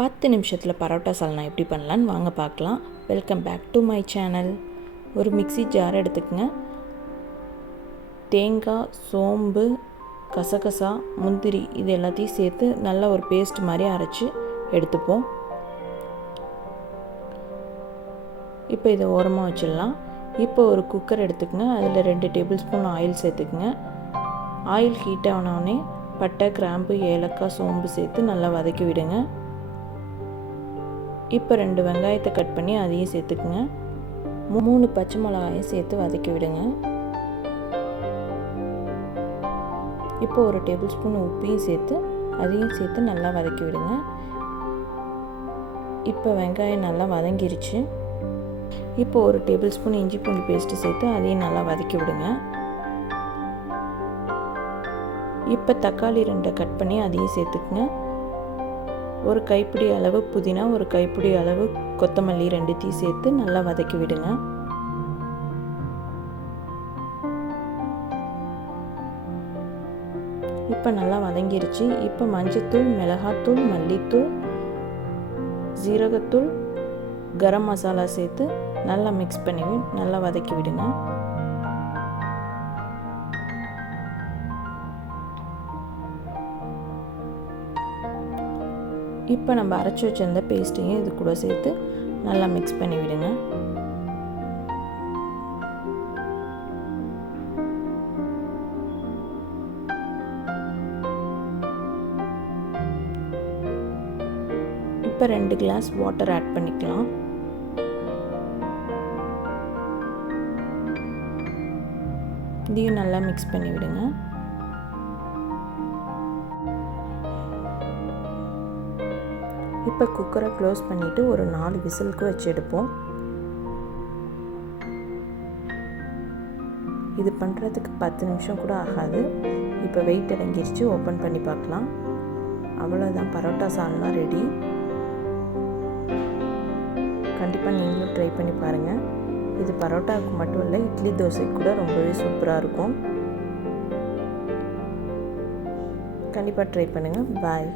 10 நிமிஷத்தில் பரோட்டா சால்னா எப்படி பண்ணலான்னு வாங்க பார்க்கலாம். Welcome back to my channel. ஒரு மிக்ஸி ஜார் எடுத்துக்கங்க. தேங்காய், சோம்பு, கசகசா, முந்திரி இது எல்லாத்தையும் சேர்த்து நல்லா ஒரு பேஸ்ட் மாதிரி அரைச்சி எடுத்துப்போம். இப்போ இதை ஓரமாக வச்சிடலாம். இப்போ ஒரு குக்கர் எடுத்துக்கங்க. அதில் 2 டேபிள் ஸ்பூன் ஆயில் சேர்த்துக்குங்க. ஆயில் ஹீட் ஆனோடனே பட்டை, கிராம்பு, ஏலக்காய், சோம்பு சேர்த்து நல்லா வதக்கி விடுங்க. இப்போ 2 வெங்காயத்தை கட் பண்ணி அதையும் சேர்த்துக்குங்க. 3 பச்சை மிளகாயும் சேர்த்து வதக்கி விடுங்க. இப்போ ஒரு டேபிள் ஸ்பூன் உப்பையும் சேர்த்து அதையும் சேர்த்து நல்லா வதக்கி விடுங்க. இப்போ வெங்காயம் நல்லா வதங்கிருச்சு. இப்போ ஒரு டேபிள் ஸ்பூன் இஞ்சி பூண்டு பேஸ்ட்டு சேர்த்து அதையும் நல்லா வதக்கி விடுங்க. இப்போ தக்காளி 2 கட் பண்ணி அதையும் சேர்த்துக்குங்க. ஒரு கைப்பிடி அளவு புதினா, ஒரு கைப்பிடி அளவு கொத்தமல்லி 2த்தையும் சேர்த்து நல்லா வதக்கி விடுங்க. இப்போ நல்லா வதங்கிருச்சு. இப்போ மஞ்சத்தூள், மிளகாத்தூள், மல்லித்தூள், ஜீரகத்தூள், கரம் மசாலா சேர்த்து நல்லா மிக்ஸ் பண்ணி நல்லா வதக்கி விடுங்க. இப்போ நம்ம அரைச்சி வச்சிருந்த பேஸ்ட்டையும் இது கூட சேர்த்து நல்லா மிக்ஸ் பண்ணி விடுங்க. இப்போ 2 கிளாஸ் வாட்டர் ஆட் பண்ணிக்கலாம். இதையும் நல்லா மிக்ஸ் பண்ணி விடுங்க. இப்போ குக்கரை க்ளோஸ் பண்ணிவிட்டு ஒரு 4 விசிலுக்கு வச்சு எடுப்போம். இது பண்ணுறதுக்கு 10 நிமிஷம் கூட ஆகாது. இப்போ வெயிட் அடங்கிருச்சு. ஓப்பன் பண்ணி பார்க்கலாம். அவ்வளோதான், பரோட்டா சால்னா ரெடி. கண்டிப்பாக நீங்களும் ட்ரை பண்ணி பாருங்கள். இது பரோட்டாவுக்கு மட்டும் இல்லை, இட்லி தோசைக்கு கூட ரொம்பவே சூப்பராக இருக்கும். கண்டிப்பாக ட்ரை பண்ணுங்கள். பாய்.